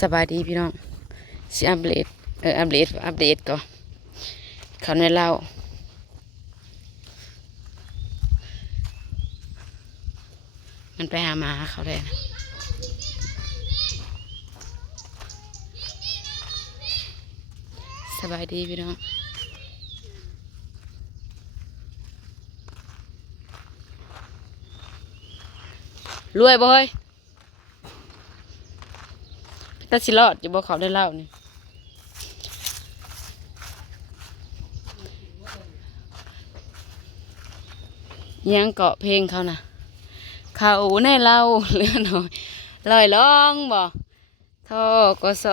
สบายดีพี่น้องสิอัปเดตอัปเดตก่อนเขาในเล่ามันไปหาหมาเขาเลยนะสบายดีพี่น้องรวยบ่เฮ้ยตาสิรอดอยู่บ่เขาได้เล่านี่ยังเกาะเพลงเขานะเขาในเล่าเรื่องหน่อยลอยร้องบ่ท่อกส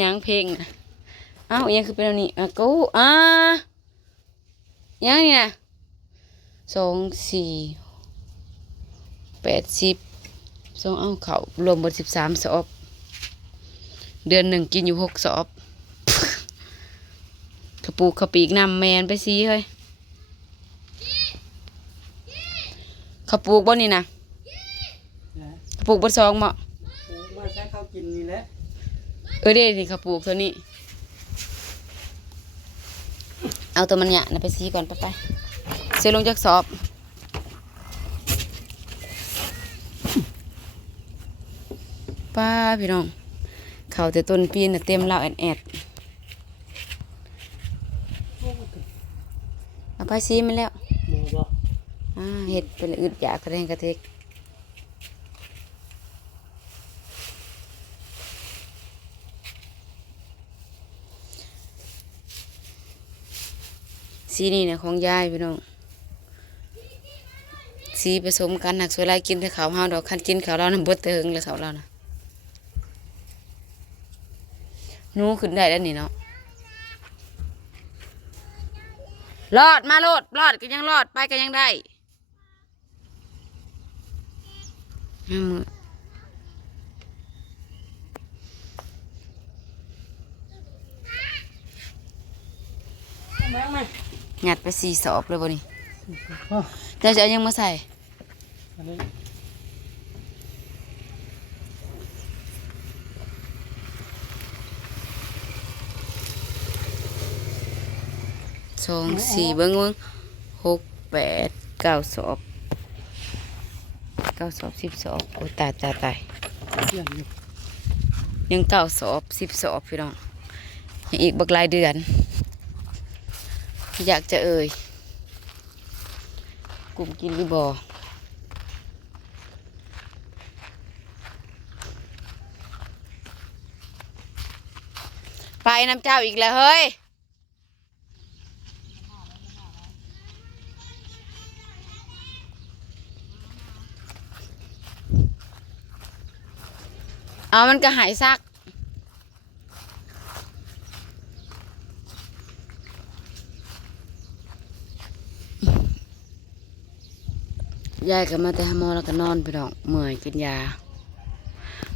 ยังเพลงนะอ้าวยังคือเป็นอันนี้อ่ะกูยังนี่นะ2 4 8 10เอาเขารวมหมด13 สอบเดือนหนึ่งกินอยู่6 สอบกระปูกกระปีกนำแมนไปซีเฮ้ยเขาปลูกบ่นี่นะปลูกบ่ซองบ่มาใช้ข้าวกินนี่แหละเด้นี่เขาปลูกตัวนี้เอาตัวมันหยะนะไปซีก่อนไปเสียลงจากสอบป้าพี่น้องเขาแต่ต้นปีนเต็มเล่าแอดเอาไปซีมันแล้วเห็ดเป็นอึดอยากกระเด้งกระเทกสีนี่เนี่ยของยายพี่น้องสีผสมกันหนักสวยลายกินแต่ขาวห้าวดอกคันกินขาวเราน้ำบดเติงเลยขาวเรานะนูขึ้นได้แล้วนี่เนาะรอดมาโลดรอดก็ยังรอดไปก็ยังได้มือหยัดไป4 สอบเลยบ่นี่จะเอายังมาใส่2 4เบิ้ง6 8 9 สอบ9 สอบ10 สอบโอ้ตายยัง9 สอบ10 สอบพี่น้องยังอีกบักหลายเดือนอยากจะกลุ่มกินหรือบ่ไปน้ำเจ้าอีกแล้วเฮ้ยเอามันก็หายซักยายก็มาแต่หาหมอแล้วก็นอนพี่น้องเมื่อยกินยา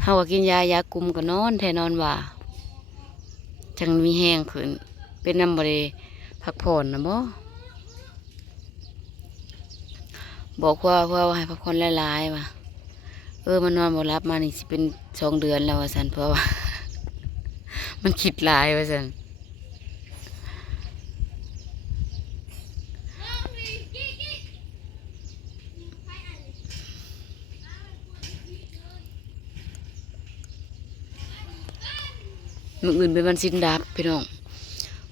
เฮาก็กินยาคุมก็นอนแทนอนว่าจังมีแห้งขึ้นเป็นน้ำบ่ได้พักผ่อนนะบ่บอกว่าให้พักผ่อนหลายๆว่ะมันนอนบ่หลับมานี่สิเป็น2 เดือนแล้วว่าซั่นเพราะว่า มันคิดหลายว่าซั่นมื้ออื่นเป็นวันสิ้นดับพี่น้อง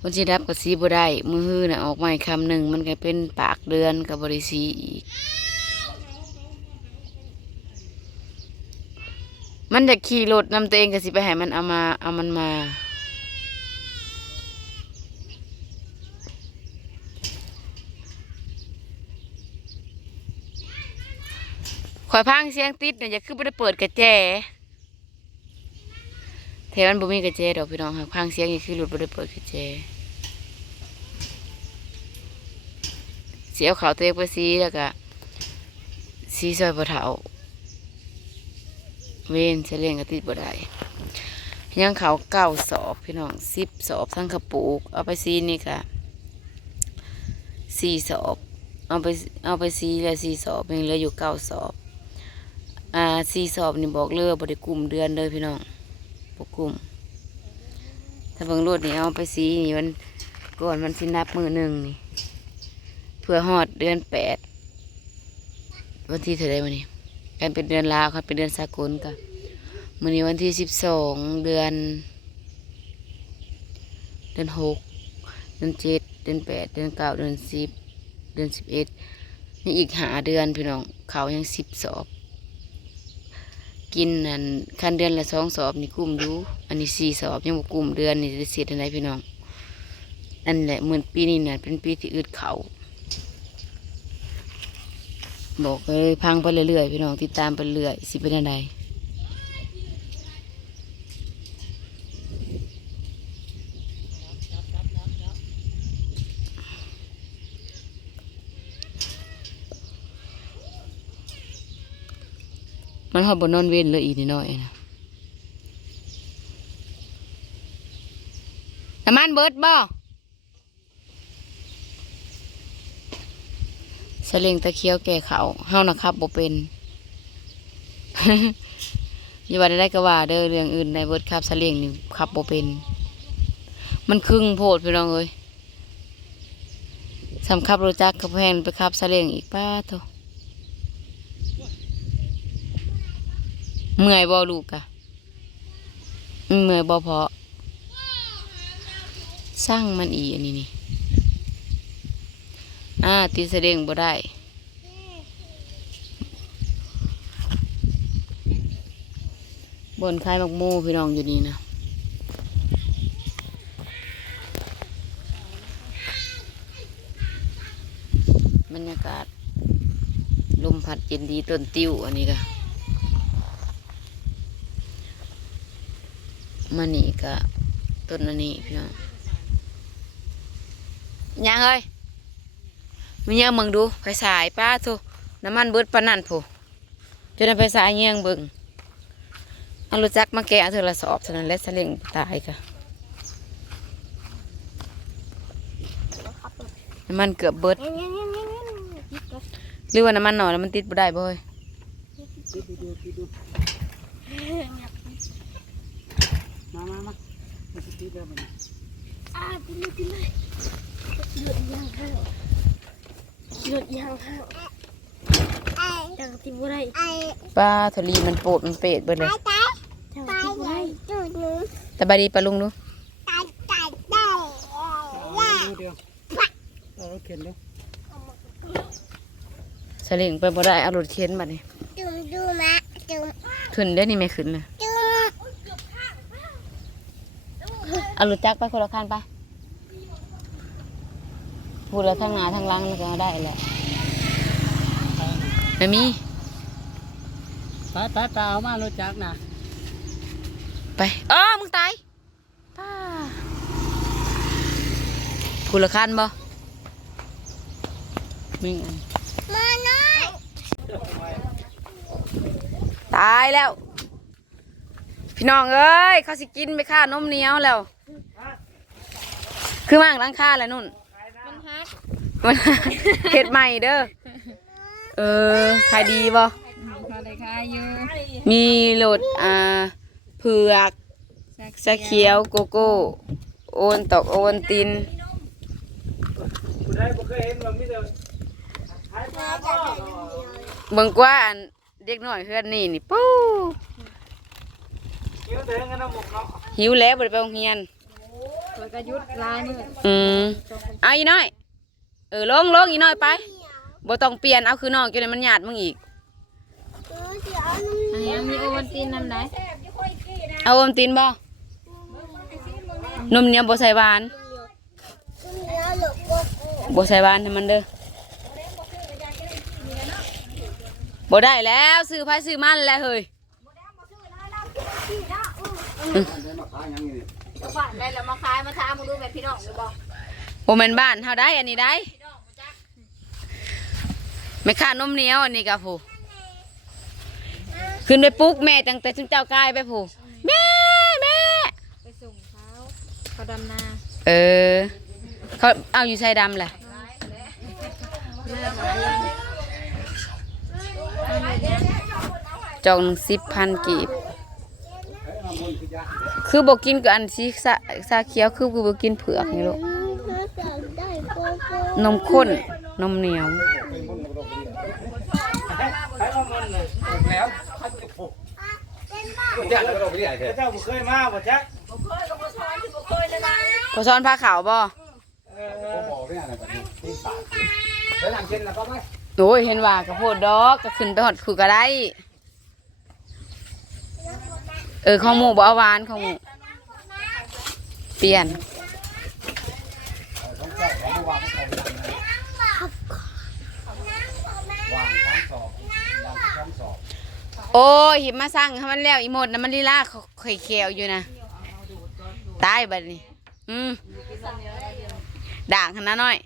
วันสิ้นดับก็สีบ่ได้มื้อฮื้อน่ะออกมาอีกคำหนึ่งมันก็เป็นปากเดือนก็บ่ได้สีอีกมันจะขี่รถนำตัวเองก็สิไปให้มันเอามันมาข่อยพังเสียงติดเนี่ยอย่าคือบ่ได้เปิดกระแจแถวนั้นบ่มีกระแจดอกพี่น้องค่ะพังเสียงอย่าคือรถบ่ได้เปิดกระแจสิเอาข้าวตัวเองไปซีแล้วก็ซีซอยบ่เฒ่าเว้นเสลียงก็ติดบ่ได้ยังเขา9 สอบพี่น้อง10 สอบทั้งกระปุกเอาไปซีนี่ค่ะ4 สอบเอาไปซีแล้ว4 สอบยังเหลืออยู่9 สอบ4 สอบนี่บอกเลยบ่ได้กลุ่มเดือนเลยพี่น้อง ปกกุ้มถ้าเบิ่งรถนี่เอาไปสีนี่มันก่อนมันสินับมือหนึ่งนี่เพื่อฮอดเดือน8วันที่เท่าไรวันนี้กันเป็นเดือนลาวครับเป็นเดือนสากลกันมื้อนี้วันที่12เดือน 6เดือน 7เดือน 8เดือน 9เดือน 10เดือน 11นี่อีก5เดือนพี่น้องเขายัง10 สอบกินนั่นคันเดือนละ2 สอบนี่กุ้มดูอันนี้4 สอบยังบ่กุ้มเดือนนี่จะเสียเท่าไหร่พี่น้องนั่นแหละเหมือนปีนี้เนี่ยเป็นปีที่อึดเขาบอกเลยพังไปเรื่อยๆพี่น้องติดตามไปเรื่อยสิเป็นยังไงมันหอดบนนอนเว้นเลยอีกนิดหน่อยนะน้ำมันเบิดบ่สลิงตะเคียวแก่เขาเฮานะครับบ่เป็น อย่าว่าได้ก็ว่าเด้อเรื่องอื่นในเบิดครับสลิงนี่ขับบ่เป็นมันครึ่งโพดพี่น้องเอ้ยสำคับรถจักรกับแพงไปขับสลิงอีกป้าโตเมื่อยบ่ลูกกะเมื่อยบ่พอสร้างมันอีอันนี้นี่ตีเสด็งบ่ได้บนคายมักมูพี่น้องอยู่นี่นะบรรยากาศลมพัดเย็นดีต้นติ้วอันนี้ก็มันนี่ก็ต้นอันนี้พี่น้องยังเอ้ยมีเงี้ยมึงดูไฟสายป้าโซน้ำมันเบิดปานนั่นผู้จนไฟสายเงี้ยงเบิ่งเอารถจักรมาแกะเธอละสอบฉะนั้นและสลิงตายค่ะน้ำมันเกือบเบิดหรือว่าน้ำมันหน่อยแล้วมันติดบ่ได้บ่เฮ้ยมามาติดได้บ่เนี่ยติดเลยหยุดยางห้าวจังติดบ่ได้ป้าทลีมันโปดมันเป็ดเบิดเลยจังติดบ่ได้แต่บายดีปะลุงดูดูเดียวเอารถเข็นดูสลิงไปบ่ได้เอารถเข็นมาเนี่ยขึ้นได้นี่ไม่ขึ้นเลยเอารถจักรไปคนละคันไปพูดแล้วทั้งหน้าทั้งหลังมันก็ได้แหละไม่มีไปเอามารถจักรนะไปมึงตายป้าพูดละคันบ่มึงมาน้อย ตายแล้วพี่น้องเอ้ยเขาสิกินไปค่านมเหนียวแล้วคือมั่งล้างค่าแล้วนุ่นมันเห็ดใหม่เด้อขายดีบ่มีโหลดเผือกสะเขียวโกโก้โอนตอกโอนตินเบิ่งกว่าอันเด็กน้อยเพื่อนนี่ปู้หิวแล้วบ่ได้ไปโรงเรียนก็ยุดลายมือเอาอีน้อยลงอีน้อยไปบ่ต้องเปลี่ยนเอาคือน้องจนมันหยาดมึงอีกมีโอวัลตินน้ำไหนเอาโอวัลตินบ่นมเหนียวบ่ใส่หวานบ่ใส่หวานให้มันเด้อบ่ได้แล้วซื้อไผซื้อมันแล้วเฮ้ยบ้านได้แล้วมาขายมาทามึงดูแบบพี่น้องดูบ่บ่แม่นบ้านเฮาได้อันนี้ได้ไม่ค่านมเหนียวอันนี้กะผู้ขึ้นไปปลุ๊กแม่ตั้งแต่ชุนเจ้ากายไปผู้แม่ไปส่งเขาดำนาเขาเอาอยู่ใส่ดำแหละจอง10,000 กีบ คือบอกกินกับอันสีซาเขียวคือบอกกินเผือกนี่ลูกนมข้นนมเหนียว ใช้ข้อมูลเลยแล้วเจ้าบุเคยมาบ่จ๊ะ พอซ้อนผ้าขาวบ่โอ้ยเห็นว่ากระโพดดอกก็ขึ้นไปหอดขู่ก็ได้ข้าวหมูบ่เอาหวานข้าวหมูเปลี่ยนโอ้ยหิมมาสั่งให้มันแล้วอีหมดนะมันลีลาไข่เขียวอยู่นะตายบัดนี้ด่างขนาดน้อย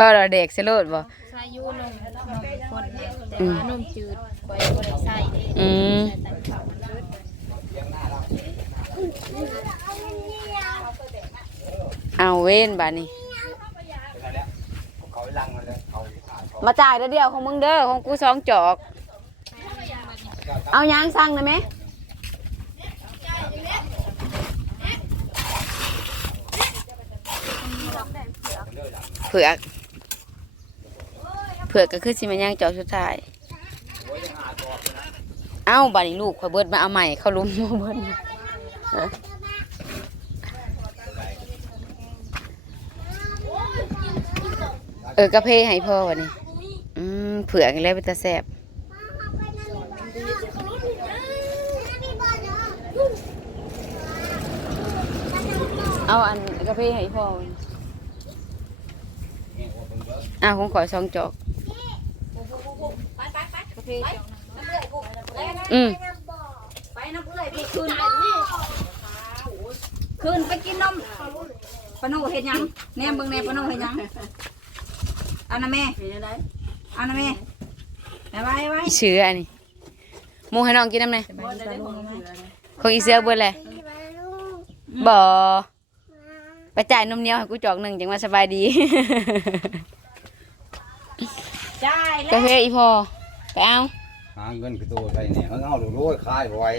พอเราเด็กเสลดบ่ ใส่ยูนมข้นแต่ว่านมจืดบ่ได้ใส่เด้ใส่แต่ข้าวมันจืด เอาเว้นบัดนี้มาจ่ายเดียวของมึงเด้อของกู2 จอกเอายางสั่งได้ไหมเผือกก็คือสิมันย่างจอกสุดท้ายเอ้าบัดนี้ลูกข่อยเบิดมาเอาใหม่เขาลุมมาเบิดกระเพาะให้พ่อวันนี้เผือกอะไรเป็นตาแซ่บเอาอันกระเพาะให้พ่อวันนี้คงขอ2 จอกไปน้ำเอื่อยพี่คืนไปกินนมปนโนเห็นยังแนมเบิ่งแนมปนโนเห็นยังเอานะแม่เอานะแม่ไว้ อีเสืออันนี้หมูให้น้องกินน้ำเลยของอีเสือเบิดเลยบ่ไปจ่ายนมเหนียวให้กูจอก1จังว่าสบายดี จ่าย กาแฟอีพอไปเอา หาเงินคือตัวใส่เนี่ยเอาดูรู้ขายไว้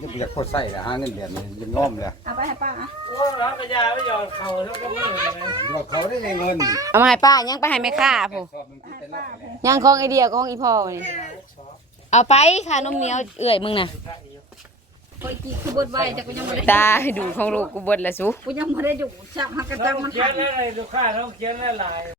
ยังอยากพดใส่ละหาเงินแบบนี้ยังง้อมเลย เอาไปให้ป้าอ่ะ โอ้รับกระยาไม่ยอมเข่าแล้วก็มือเลย ยอดเขาได้เงิน เอามาให้ป้ายังไปให้แม่ค้าผู้ ชอบมันกินเป็นรอบเลย ยังของไอเดียของอีพอนี่เอาไปค่ะนมเหนียวเอื่อยมึงน่ะ คอยกี่คือบดไว้แต่กูยังไม่ได้ ตาดูของลูกกูเบิดละสุ กูยังไม่ได้อยู่ชักหักกระจังมัน เขียนอะไรลูกค้าต้องเขียนอะไร